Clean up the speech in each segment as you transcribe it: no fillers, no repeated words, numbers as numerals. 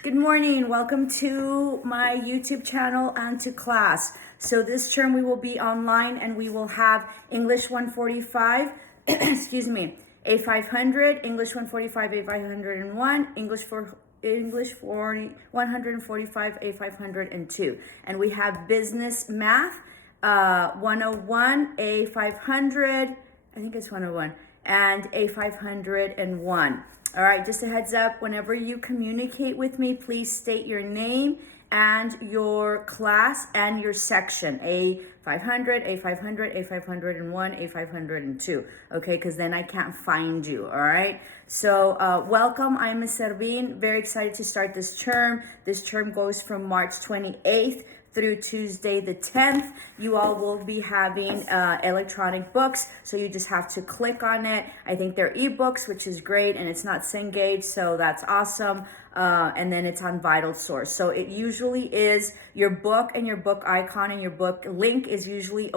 Good morning. Welcome to my YouTube channel and to class. So this term we will be online and we will have English 145, excuse me, A500, English 145, A501, English 145, A502. And we have Business Math 101, A500, I think it's 101, and A501. All right, just a heads up, whenever you communicate with me, please state your name and your class and your section, A500, A500, A501, A502, okay, because then I can't find you, all right? So welcome, I'm Ms. Servin, very excited to start this term. This term goes from March 28th through Tuesday the 10th. You all will be having electronic books, so you just have to click on it. I think they're ebooks, which is great, and it's not Cengage, so that's awesome. And then it's on Vital Source. So it usually is your book and your book icon and your book link is usually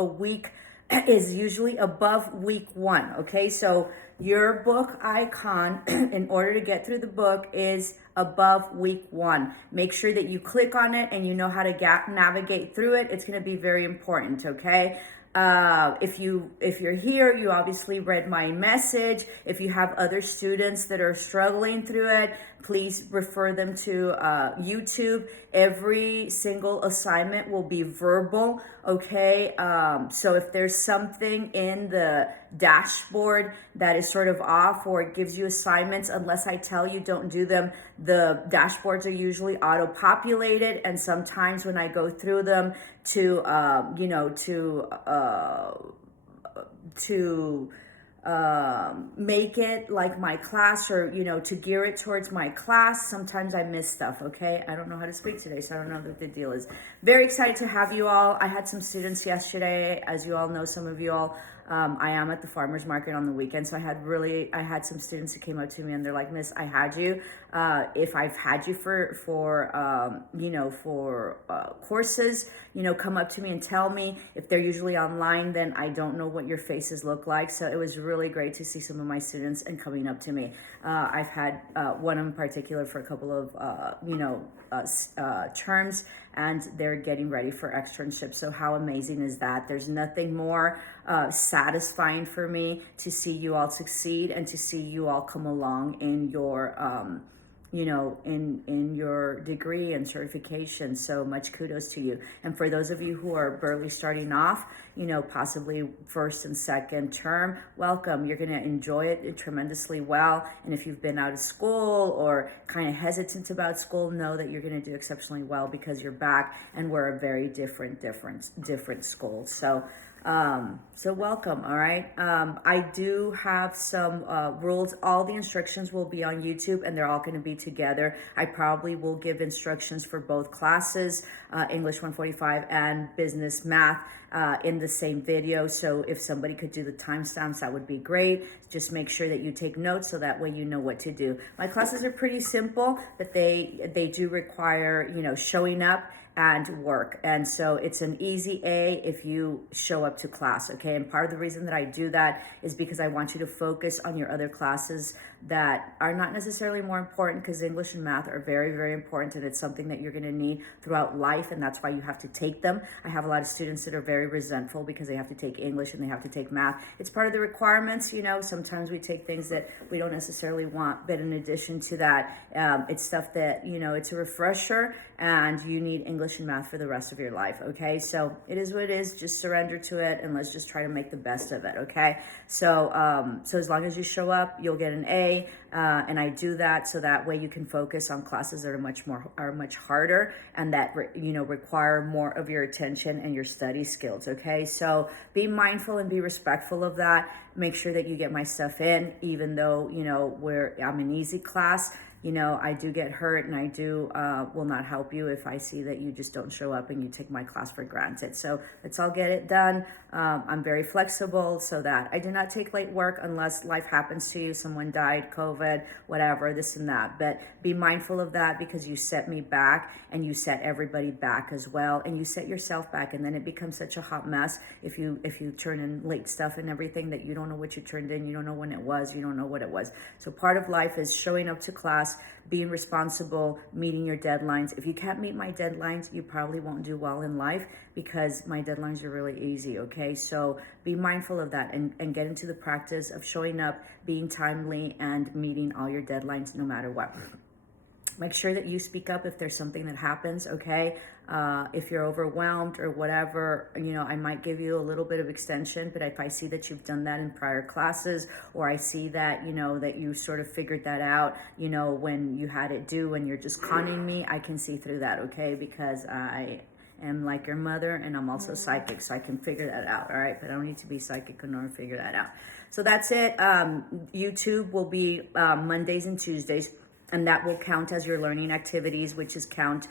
above week 1, okay? So your book icon, in order to get through the book, is above week 1. Make sure that you click on it and you know how to navigate through it. It's going to be very important, okay? If you're here, you obviously read my message. If you have other students that are struggling through it, please refer them to YouTube. Every single assignment will be verbal, okay? So if there's something in the dashboard that is sort of off or it gives you assignments, unless I tell you don't do them, the dashboards are usually auto-populated, and sometimes when I go through them to make it like my class, or to gear it towards my class, sometimes I miss stuff, okay? I don't know how to speak today, so I don't know what the deal is. Very excited to have you all. I had some students yesterday, as you all know, some of you all, I am at the farmer's market on the weekend, so I had some students who came up to me and they're like, Miss, I had you. If I've had you for courses, come up to me and tell me. If they're usually online, then I don't know what your faces look like. So it was really great to see some of my students and coming up to me. I've had one in particular for a couple of terms, and they're getting ready for externship. So how amazing is that? There's nothing more satisfying for me to see you all succeed and to see you all come along in your in your degree and certification. So much kudos to you. And for those of you who are barely starting off, possibly first and second term, welcome. You're going to enjoy it tremendously well. And if you've been out of school or kind of hesitant about school, know that you're going to do exceptionally well because you're back and we're a very different school. So welcome, all right? I do have some rules. All the instructions will be on YouTube and they're all going to be together. I probably will give instructions for both classes, English 145 and Business Math, in the same video. So if somebody could do the timestamps, that would be great. Just make sure that you take notes so that way you know what to do. My classes are pretty simple, but they do require, showing up and work. And so it's an easy A if you show up to class, okay? And part of the reason that I do that is because I want you to focus on your other classes that are not necessarily more important, because English and math are very, very important, and it's something that you're gonna need throughout life, and that's why you have to take them. I have a lot of students that are very resentful because they have to take English and they have to take math. It's part of the requirements, sometimes we take things that we don't necessarily want, but in addition to that, it's stuff that, it's a refresher, and you need English and math for the rest of your life, okay? So it is what it is. Just surrender to it, and let's just try to make the best of it, okay? So as long as you show up, you'll get an A, and I do that so that way you can focus on classes that are much harder and that require more of your attention and your study skills, okay? So be mindful and be respectful of that. Make sure that you get my stuff in, even though I'm an easy class. I do get hurt, and I do will not help you if I see that you just don't show up and you take my class for granted. So let's all get it done. I'm very flexible, so that I do not take late work unless life happens to you. Someone died, COVID, whatever, this and that. But be mindful of that, because you set me back and you set everybody back as well, and you set yourself back, and then it becomes such a hot mess if you turn in late stuff and everything that you don't know what you turned in, you don't know when it was, you don't know what it was. So part of life is showing up to class, class, being responsible, meeting your deadlines. If you can't meet my deadlines, you probably won't do well in life because my deadlines are really easy, okay? So be mindful of that and get into the practice of showing up, being timely, and meeting all your deadlines no matter what. Make sure that you speak up if there's something that happens, okay? If you're overwhelmed or whatever, I might give you a little bit of extension, but if I see that you've done that in prior classes, or I see that, that you sort of figured that out, when you had it due and you're just conning me, I can see through that, okay? Because I am like your mother and I'm also psychic, so I can figure that out, all right? But I don't need to be psychic in order to figure that out. So that's it. YouTube will be Mondays and Tuesdays, and that will count as your learning activities, which is counted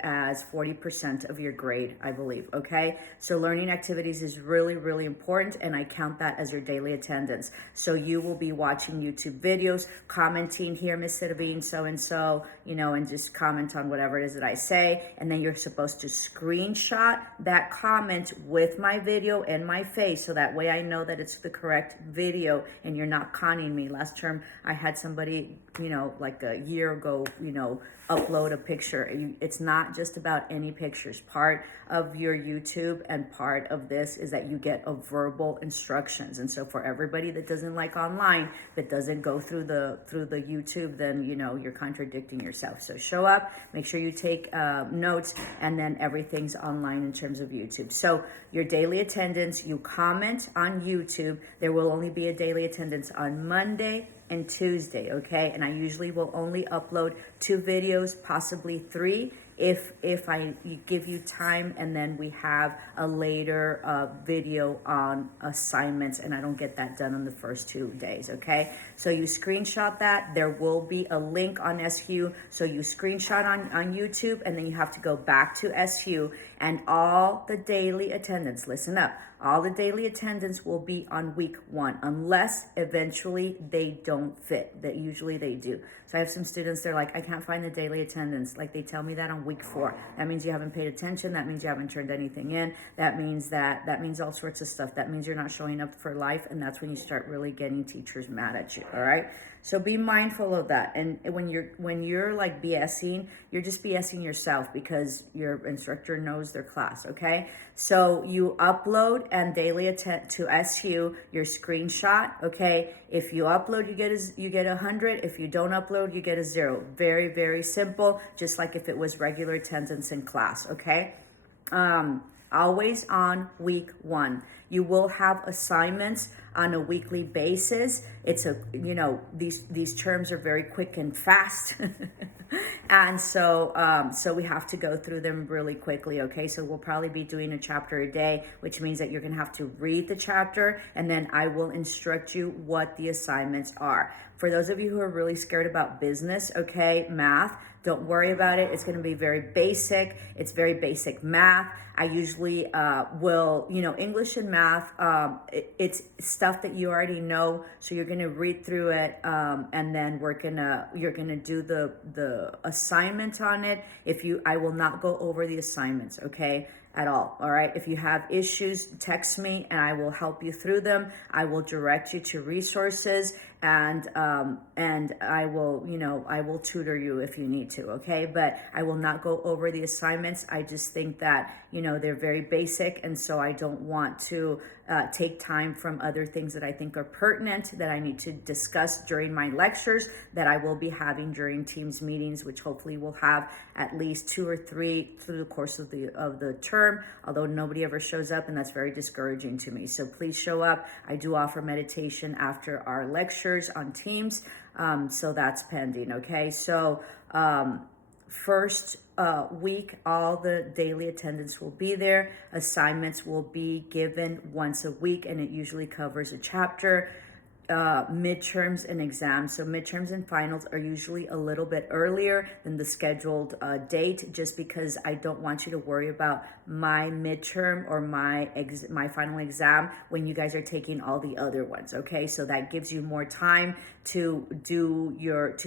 as 40% of your grade, I believe, okay? So learning activities is really, really important, and I count that as your daily attendance. So you will be watching YouTube videos, commenting here, Miss Servin, so-and-so, and just comment on whatever it is that I say, and then you're supposed to screenshot that comment with my video and my face, so that way I know that it's the correct video and you're not conning me. Last term, I had somebody, like a year ago, upload a picture. It's not just about any pictures. Part of your YouTube and part of this is that you get a verbal instructions. And so for everybody that doesn't like online, that doesn't go through the YouTube, then you're contradicting yourself. So show up, make sure you take notes, and then everything's online in terms of YouTube. So your daily attendance, you comment on YouTube. There will only be a daily attendance on Monday and Tuesday, okay? And I usually will only upload 2 videos, possibly 3, if I give you time, and then we have a later video on assignments, and I don't get that done on the first 2 days, okay? So you screenshot that. There will be a link on SU, so you screenshot on YouTube, and then you have to go back to SU, and all the daily attendance, listen up, all the daily attendance will be on week 1, unless eventually they don't fit. That usually they do. So I have some students, they're like, I can't find the daily attendance. Like they tell me that on week 4. That means you haven't paid attention. That means you haven't turned anything in. That means all sorts of stuff. That means you're not showing up for life, and that's when you start really getting teachers mad at you, all right? So be mindful of that. And when you're like BSing, you're just BSing yourself because your instructor knows their class, okay? So you upload and daily attend to SU your screenshot, okay? If you upload, you get 100. If you don't upload, you get a 0. Very, very simple, just like if it was regular attendance in class, okay? Always on week 1. You will have assignments on a weekly basis. It's these terms are very quick and fast. And so we have to go through them really quickly, okay? So we'll probably be doing a chapter a day, which means that you're gonna have to read the chapter, and then I will instruct you what the assignments are. For those of you who are really scared about business, okay, math, don't worry about it. It's going to be very basic. It's very basic math. I usually will, English and math, it's stuff that you already know. So you're going to read through it, and then you're going to do the assignment on it. I will not go over the assignments, okay? At all right? If you have issues, text me and I will help you through them. I will direct you to resources, and I will tutor you if you need to, okay? But I will not go over the assignments. I just think that, they're very basic, and so I don't want to take time from other things that I think are pertinent, that I need to discuss during my lectures, that I will be having during Teams meetings, which hopefully we'll have at least 2 or 3 through the course of the term, although nobody ever shows up, and that's very discouraging to me. So please show up. I do offer meditation after our lectures on Teams, so that's pending, okay? So first week, all the daily attendance will be there. Assignments will be given once a week, and it usually covers a chapter. Midterms and exams. So midterms and finals are usually a little bit earlier than the scheduled date, just because I don't want you to worry about my midterm or my final exam when you guys are taking all the other ones, okay? So that gives you more time to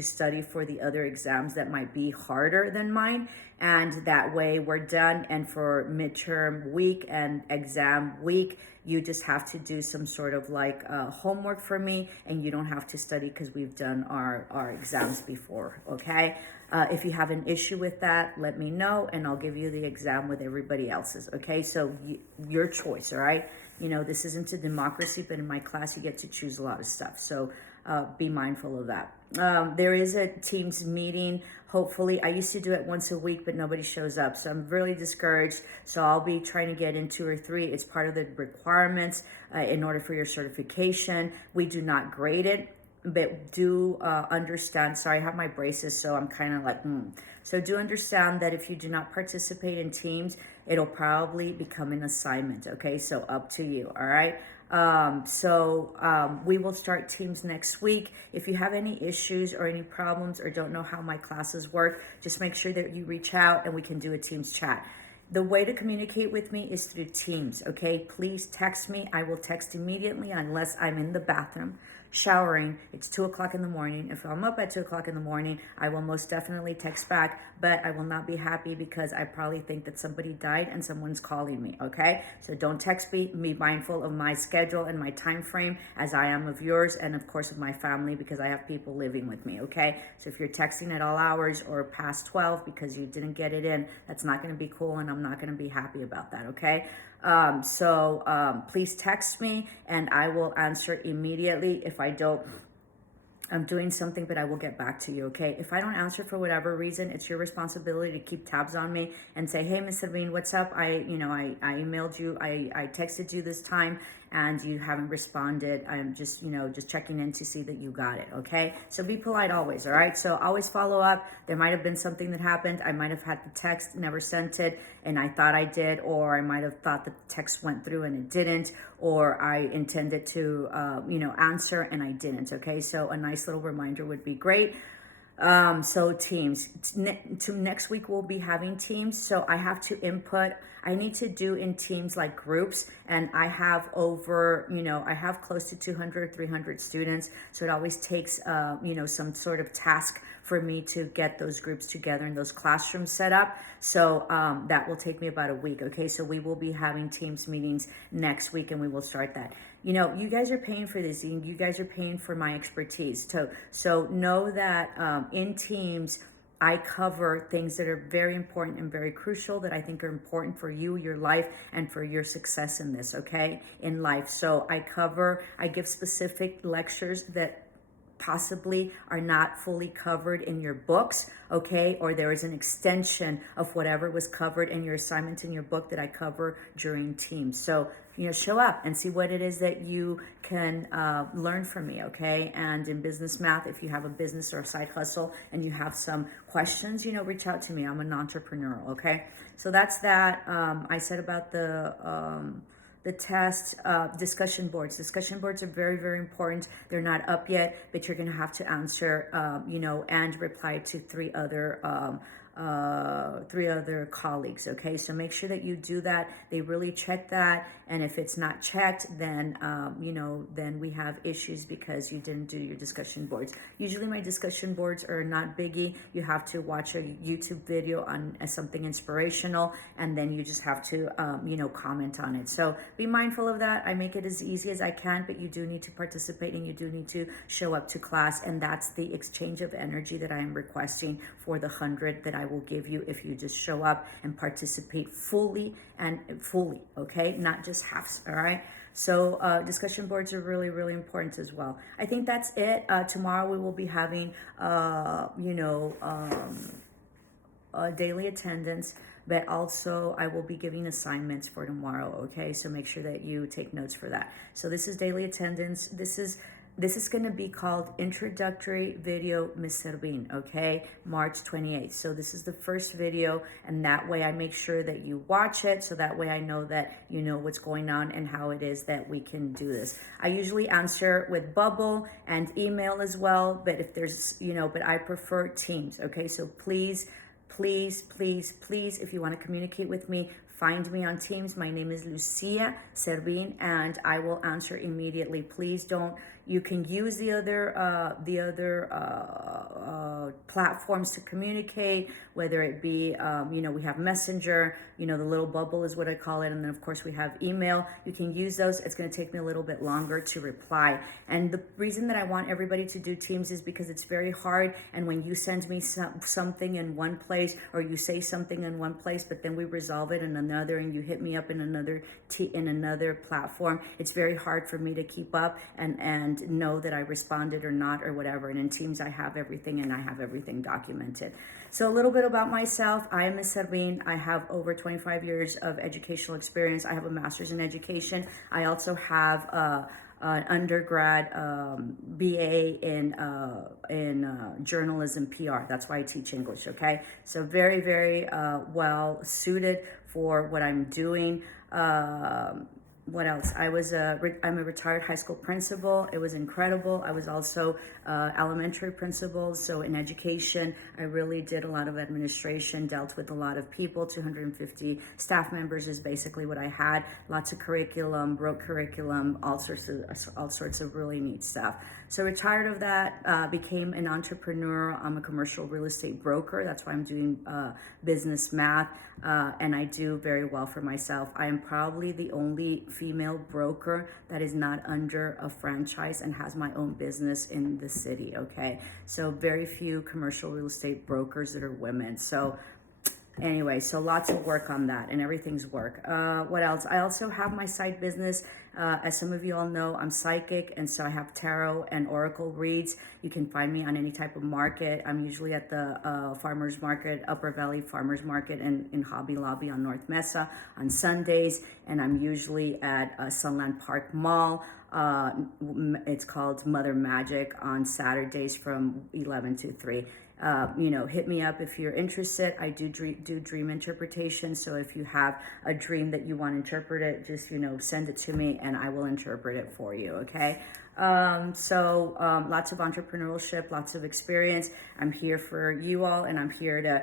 study for the other exams that might be harder than mine. And that way we're done. And for midterm week and exam week, you just have to do some sort of like homework for me, and you don't have to study because we've done our exams before, okay? If you have an issue with that, let me know, and I'll give you the exam with everybody else's, okay? So your choice, all right? You know, this isn't a democracy, but in my class, you get to choose a lot of stuff. So be mindful of that. There is a Teams meeting. Hopefully, I used to do it once a week, but nobody shows up. So I'm really discouraged. So I'll be trying to get in 2 or 3. It's part of the requirements in order for your certification. We do not grade it, but do understand. Sorry, I have my braces, so I'm kind of like, So do understand that if you do not participate in Teams, it'll probably become an assignment, okay? So up to you, all right? We will start Teams next week. If you have any issues or any problems or don't know how my classes work, just make sure that you reach out and we can do a Teams chat. The way to communicate with me is through Teams, okay? Please text me. I will text immediately unless I'm in the bathroom showering. It's 2 o'clock in the morning. If I'm up at 2 o'clock in the morning, I will most definitely text back, but I will not be happy because I probably think that somebody died and someone's calling me, okay? So don't text me. Be mindful of my schedule and my time frame as I am of yours, and of course of my family, because I have people living with me, okay? So if you're texting at all hours or past 12 because you didn't get it in, that's not going to be cool, and I'm not going to be happy about that, okay? Please text me and I will answer immediately. If I don't, I'm doing something, but I will get back to you, okay? If I don't answer for whatever reason, it's your responsibility to keep tabs on me and say, hey, Miss Servin, what's up? I emailed you, I texted you this time, and you haven't responded. I'm just checking in to see that you got it, okay? So be polite always, all right? So always follow up. There might have been something that happened. I might have had the text, never sent it, and I thought I did, or I might have thought the text went through and it didn't, or I intended to, answer and I didn't, okay? So a nice little reminder would be great. Teams. Next week we'll be having Teams. So I have to input. I need to do in Teams like groups, and I have I have close to 200, 300 students. So it always takes, some sort of task for me to get those groups together and those classrooms set up. So that will take me about a week. Okay. So we will be having Teams meetings next week, and we will start that. You guys are paying for this. You guys are paying for my expertise. So know that in Teams, I cover things that are very important and very crucial that I think are important for you, your life, and for your success in this, okay, in life. So I give specific lectures that possibly are not fully covered in your books, okay, or there is an extension of whatever was covered in your assignment in your book that I cover during Teams. So, show up and see what it is that you can learn from me, okay? And in business math, if you have a business or a side hustle and you have some questions, reach out to me. I'm an entrepreneur, okay? So that's that. I said about the test, discussion boards. Discussion boards are very, very important. They're not up yet, but you're going to have to answer, and reply to three other colleagues, okay? So make sure that you do that. They really check that, and if it's not checked, then then we have issues because you didn't do your discussion boards. Usually my discussion boards are not biggie. You have to watch a YouTube video on something inspirational, and then you just have to comment on it. So be mindful of that. I make it as easy as I can, but you do need to participate and you do need to show up to class, and that's the exchange of energy that I am requesting for the 100 that I will give you if you just show up and participate fully, okay? Not just halves, all right? So discussion boards are really, really important as well. I think that's it. Tomorrow we will be having, daily attendance, but also I will be giving assignments for tomorrow, okay? So make sure that you take notes for that. So this is daily attendance. This is going to be called Introductory Video Miss Servin, okay? March 28th. So this is the first video, and that way I make sure that you watch it, so that way I know that you know what's going on and how it is that we can do this. I usually answer with Bubble and email as well, but if there's, but I prefer Teams, okay? So please, if you want to communicate with me, find me on Teams. My name is Lucia Servin, and I will answer immediately. Please don't. You can use the other platforms to communicate, whether it be, we have Messenger, the little bubble is what I call it. And then, of course, we have email. You can use those. It's going to take me a little bit longer to reply. And the reason that I want everybody to do Teams is because it's very hard. And when you send me something in one place, or you say something in one place, but then we resolve it in another, and you hit me up in another platform, it's very hard for me to keep up and know that I responded or not or whatever. And in Teams, I have everything, and I have everything documented. So a little bit about myself. I am Ms. Servin. I have over 25 years of educational experience. I have a master's in education. I also have an undergrad BA in journalism PR. That's why I teach English, okay? So very, very well suited for what I'm doing. What else? I'm a retired high school principal. It was incredible. I was also elementary principal. So in education, I really did a lot of administration, dealt with a lot of people. 250 staff members is basically what I had. Lots of curriculum, broke curriculum, all sorts of really neat stuff. So retired of that, became an entrepreneur. I'm a commercial real estate broker. That's why I'm doing business math, and I do very well for myself. I am probably the only female broker that is not under a franchise and has my own business in the city, okay? So very few commercial real estate brokers that are women. So anyway, so lots of work on that, and everything's work. What else? I also have my side business. As some of you all know, I'm psychic, and so I have tarot and oracle reads. You can find me on any type of market. I'm usually at the farmers market, Upper Valley Farmers Market, and in Hobby Lobby on North Mesa on Sundays, and I'm usually at Sunland Park Mall. It's called Mother Magic on Saturdays from 11 to 3. Hit me up if you're interested. I do dream interpretation. So if you have a dream that you want interpreted, just, send it to me and I will interpret it for you. Okay. Lots of entrepreneurship, lots of experience. I'm here for you all, and I'm here to,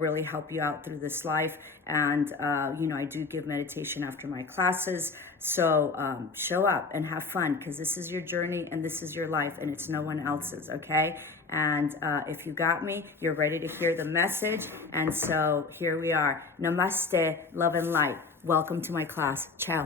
really help you out through this life. And, I do give meditation after my classes. So, show up and have fun, because this is your journey and this is your life, and it's no one else's. Okay. And if you got me, you're ready to hear the message. And so here we are. Namaste, love and light. Welcome to my class. Ciao.